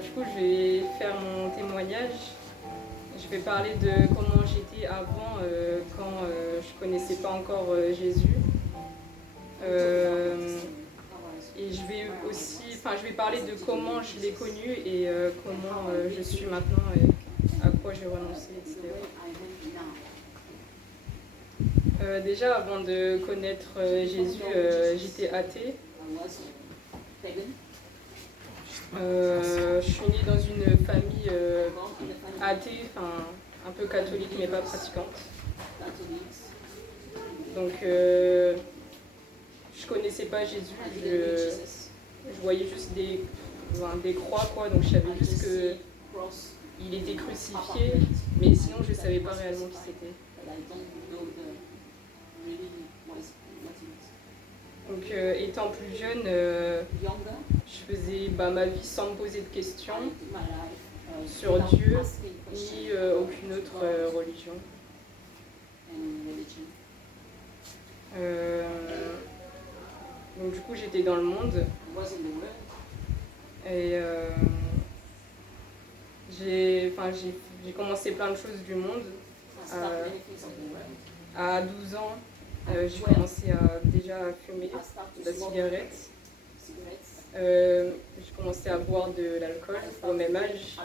Du coup, je vais faire mon témoignage. Je vais parler de comment j'étais avant, quand je connaissais pas encore Jésus. Et je vais aussi, je vais parler de comment je l'ai connu et comment je suis maintenant et à quoi j'ai renoncé, etc. Déjà, avant de connaître Jésus, j'étais athée. Je suis née dans une famille athée, un peu catholique mais pas pratiquante. Donc je connaissais pas Jésus, je voyais juste des croix, quoi, donc je savais juste qu'il était crucifié, mais sinon je savais pas réellement qui c'était. Donc étant plus jeune, je faisais ma vie sans me poser de questions sur Dieu ni aucune autre religion. Donc du coup j'étais dans le monde et j'ai commencé plein de choses du monde. À 12 ans, j'ai commencé déjà à fumer de la cigarette. J'ai commencé à boire de l'alcool au même âge,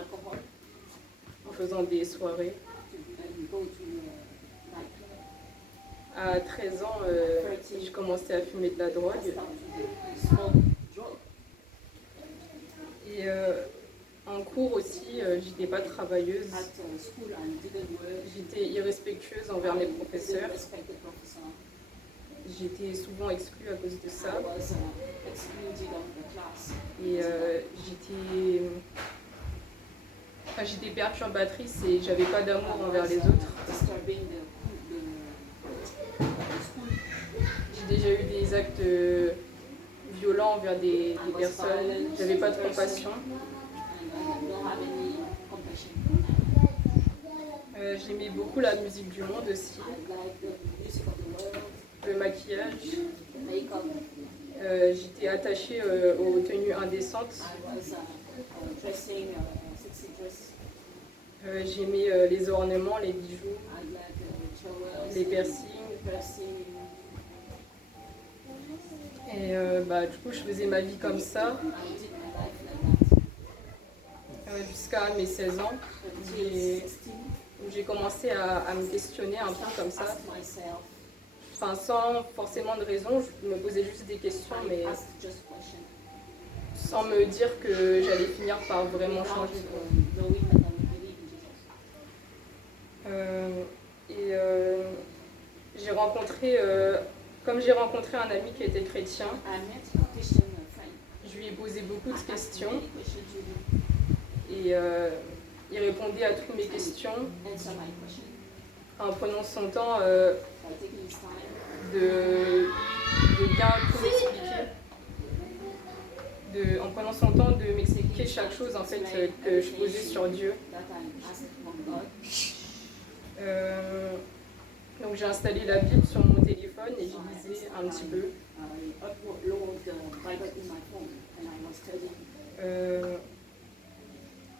en faisant des soirées. À 13 ans, j'ai commencé à fumer de la drogue. Et en cours aussi, j'étais pas travailleuse. J'étais irrespectueuse envers mes professeurs. J'étais souvent exclue à cause de ça. Et j'étais perturbatrice et j'avais pas d'amour envers les autres. J'ai déjà eu des actes violents envers des personnes. J'avais pas de compassion. J'aimais beaucoup la musique du monde aussi. Le maquillage. J'étais attachée aux tenues indécentes. J'aimais les ornements, les bijoux, les piercings. Et du coup, je faisais ma vie comme ça jusqu'à mes 16 ans. J'ai commencé à me questionner un peu comme ça. Sans forcément de raison, je me posais juste des questions, mais sans me dire que j'allais finir par vraiment changer. J'ai rencontré, comme j'ai rencontré un ami qui était chrétien, je lui ai posé beaucoup de questions et il répondait à toutes mes questions en prenant son temps de bien tout m'expliquer, en prenant son temps de m'expliquer chaque chose en fait que je posais sur Dieu. Donc j'ai installé la Bible sur mon téléphone et j'y lisais un petit peu.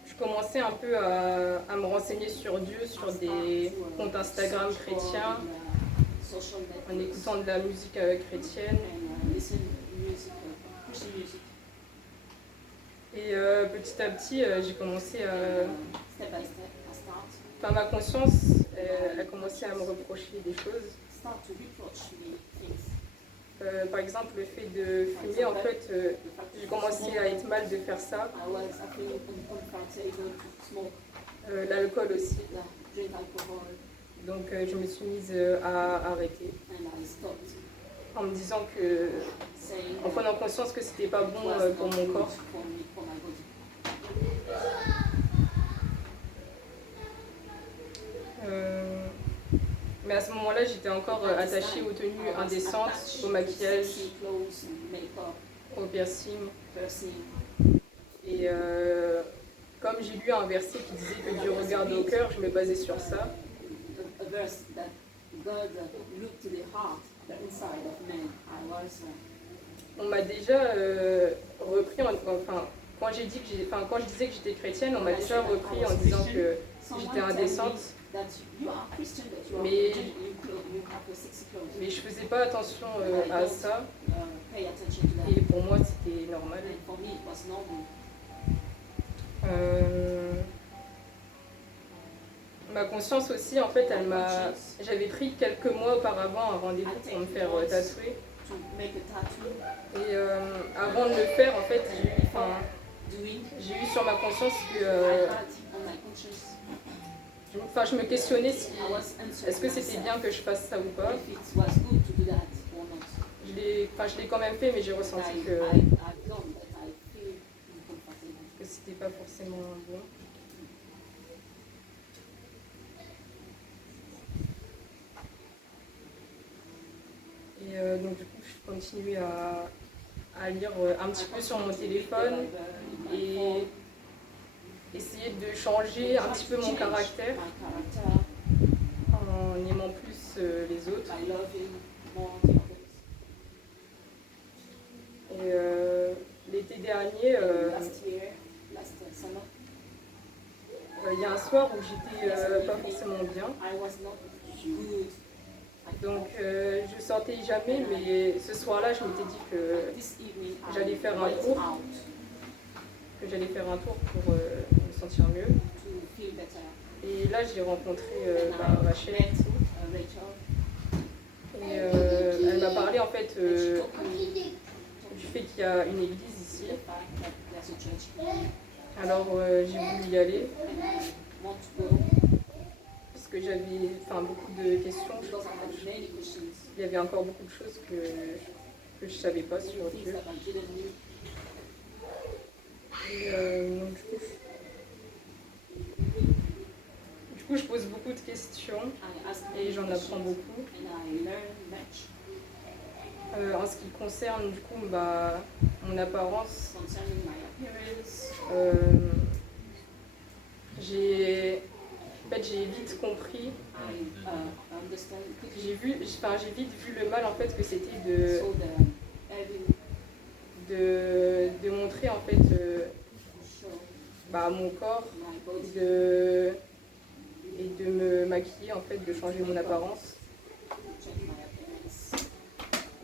Je commençais un peu à me renseigner sur Dieu, sur des comptes Instagram chrétiens, en écoutant de la musique chrétienne. Et petit à petit, j'ai commencé à... ma conscience a commencé à me reprocher des choses. Par exemple, le fait de fumer, en fait, j'ai commencé à être mal de faire ça. L'alcool aussi. Donc je me suis mise à arrêter. En me disant en prenant conscience que c'était pas bon pour mon corps. Mais à ce moment-là, j'étais encore attachée aux tenues indécentes, au maquillage, au piercing. Et comme j'ai lu un verset qui disait que Dieu regarde au cœur, je me basais sur ça. on m'a déjà repris, enfin, quand je disais que j'étais chrétienne, on m'a déjà repris en disant que j'étais indécente. Mais je faisais pas attention à ça. Et pour moi, c'était normal. Ma conscience aussi, en fait, j'avais pris quelques mois auparavant un rendez-vous pour me faire tatouer. Et avant de le faire, en fait, j'ai eu sur ma conscience que je me questionnais si est-ce que c'était bien que je fasse ça ou pas. Je l'ai quand même fait, mais j'ai ressenti que c'était pas forcément bon. Et donc du coup, je continue à lire un petit peu sur mon téléphone et essayer de changer un petit peu mon caractère en aimant plus les autres. Et l'été dernier, il y a un soir où j'étais pas forcément bien. Donc je sortais jamais, mais ce soir-là, je m'étais dit que j'allais faire un tour, pour me sentir mieux. Et là, j'ai rencontré Rachel. Et elle m'a parlé en fait du fait qu'il y a une église ici. Alors j'ai voulu y aller. Parce que j'avais beaucoup de questions. Il y avait encore beaucoup de choses que je ne savais pas sur Dieu. Et, donc, du coup, je pose beaucoup de questions et j'en apprends beaucoup. En ce qui concerne du coup mon apparence, j'ai vite compris, j'ai vite vu le mal en fait que c'était de montrer en fait mon corps et de me maquiller en fait, de changer mon apparence.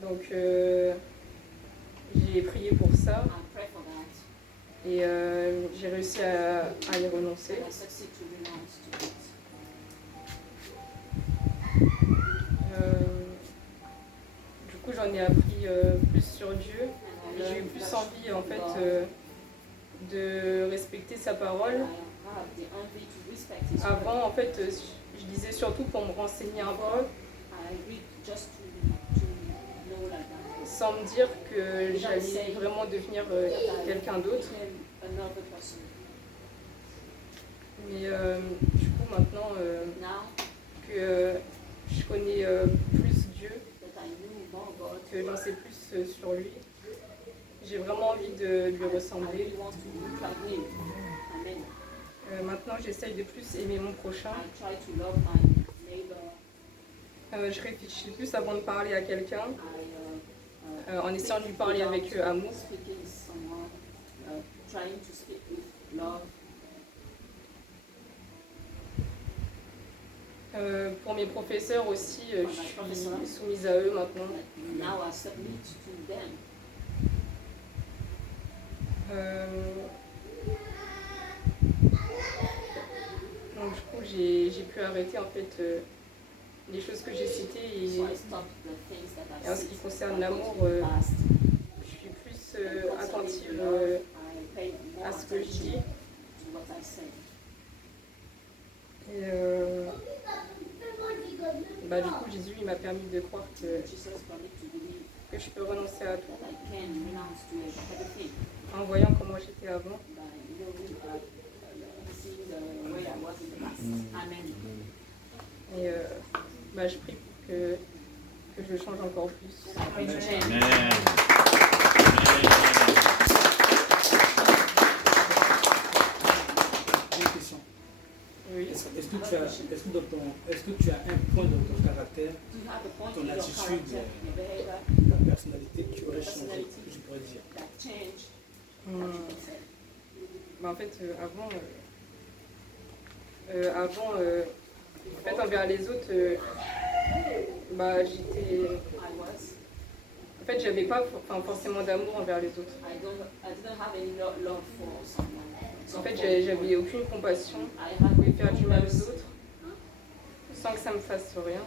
Donc j'ai prié pour ça et j'ai réussi à y renoncer. Du coup j'en ai appris plus sur Dieu. J'ai eu plus envie en fait de respecter sa parole. Avant en fait je lisais surtout pour me renseigner un peu, sans me dire que j'allais vraiment devenir quelqu'un d'autre. Mais du coup maintenant que je connais plus Dieu, que j'en sais plus sur lui, j'ai vraiment envie de lui ressembler. Maintenant j'essaye de plus aimer mon prochain. Je réfléchis plus avant de parler à quelqu'un, en essayant de lui parler avec amour. Pour mes professeurs aussi, je suis soumise à eux maintenant. Donc du coup j'ai pu arrêter en fait les choses que j'ai citées et en ce qui concerne l'amour, je suis plus attentive à ce que je dis. Et du coup Jésus il m'a permis de croire que je peux renoncer à tout en voyant comment j'étais avant. Et je prie pour que je change encore plus. Amen. Une question. Oui. Est-ce que est-ce que tu as un point dans ton caractère, ton attitude, ta personnalité qui aurait changé, que je pourrais dire? Bah, en fait, avant, en fait, envers les autres, bah, j'étais... En fait, j'avais pas forcément d'amour envers les autres. En fait, j'avais aucune compassion. Je pouvais faire du mal aux autres sans que ça me fasse rien.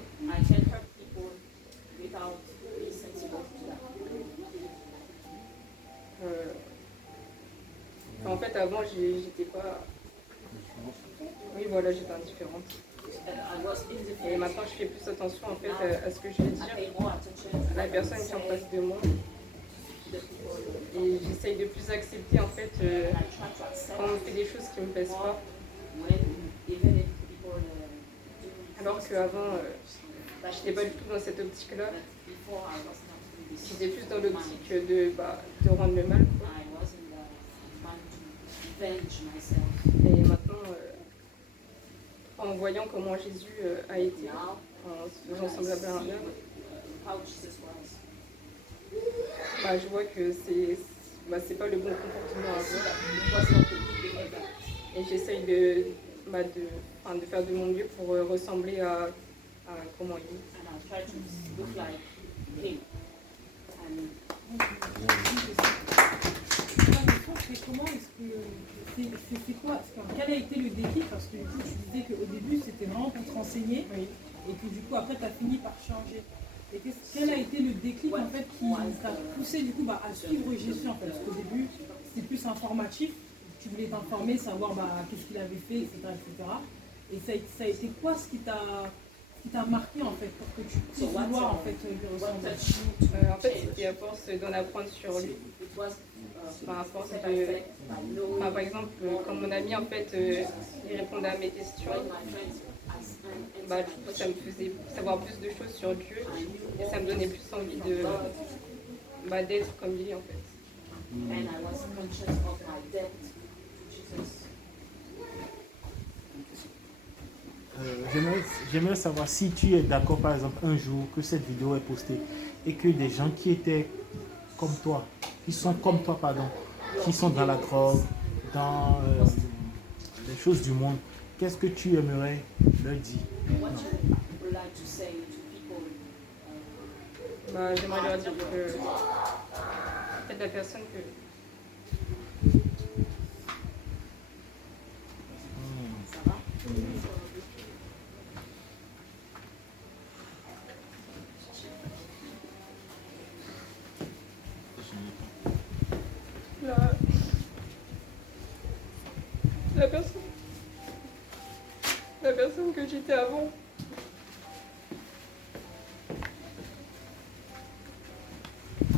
En fait, avant, j'étais pas... Oui, voilà, j'étais indifférente. Et maintenant, je fais plus attention en fait à ce que je vais dire, à la personne qui est en face de moi. Et j'essaye de plus accepter en fait quand on me fait des choses qui ne me plaisent pas. Alors qu'avant, j'étais pas du tout dans cette optique-là. J'étais plus dans l'optique de rendre le mal. Et maintenant, en voyant comment Jésus a été, en se faisant semblable à un homme, je vois que c'est pas le bon comportement à avoir. Et j'essaye de faire de mon mieux pour ressembler à comment il est. Comment est-ce que c'est quoi, quel a été le déclic? Parce que du coup, tu disais qu'au début, c'était vraiment pour te renseigner, Oui. Et que du coup, après, tu as fini par changer. Et quel a été le déclic en fait qui t'a poussé du coup à suivre Jésus en fait? Parce qu'au début, c'était plus informatif, tu voulais t'informer, savoir qu'est-ce qu'il avait fait, etc. Et ça a été quoi ce qui t'a marqué en fait pour que tu puisses vouloir en fait lui ressembler? En fait, c'était à force d'en apprendre sur lui. À force par exemple, quand mon ami en fait, il répondait à mes questions, du coup, ça me faisait savoir plus de choses sur Dieu et ça me donnait plus envie d'être comme lui en fait. J'aimerais savoir si tu es d'accord par exemple un jour que cette vidéo est postée et que des gens qui étaient comme toi, qui sont comme toi, qui sont dans la drogue, dans les choses du monde, qu'est-ce que tu aimerais leur dire? J'aimerais leur dire que peut-être la personne que... La personne que j'étais avant.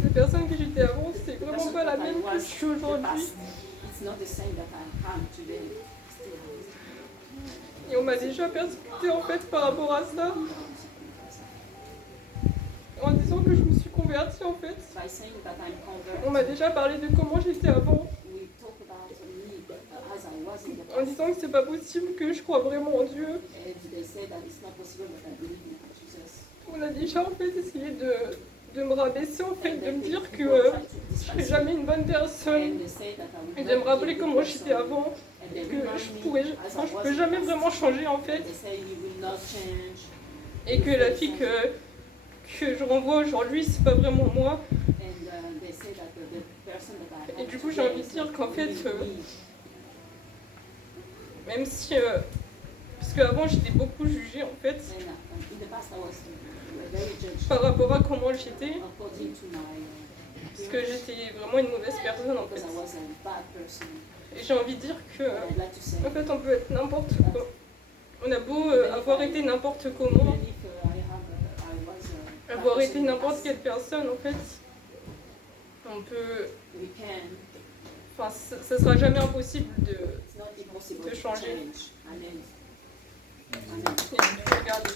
La personne que j'étais avant, c'est vraiment pas la même que je suis aujourd'hui. Et on m'a déjà persécuté en fait par rapport à ça. En disant que je me suis convertie en fait. On m'a déjà parlé de comment j'étais avant. En disant que c'est pas possible que je croie vraiment en Dieu. On a déjà en fait essayé de me rabaisser en fait, de me dire que je serais jamais une bonne personne. Et de me rappeler comment j'étais avant. Et que je pouvais jamais vraiment changer en fait. Et que la fille que je renvoie aujourd'hui, c'est pas vraiment moi. Et du coup, j'ai envie de dire qu'en fait, même si, parce qu'avant j'étais beaucoup jugée en fait, par rapport à comment j'étais, parce que j'étais vraiment une mauvaise personne en fait. Et j'ai envie de dire que, en fait, on peut être n'importe quoi. On a beau avoir été n'importe comment, avoir été n'importe quelle personne en fait, on peut... Enfin, ça sera jamais impossible de changer. Et je regarde.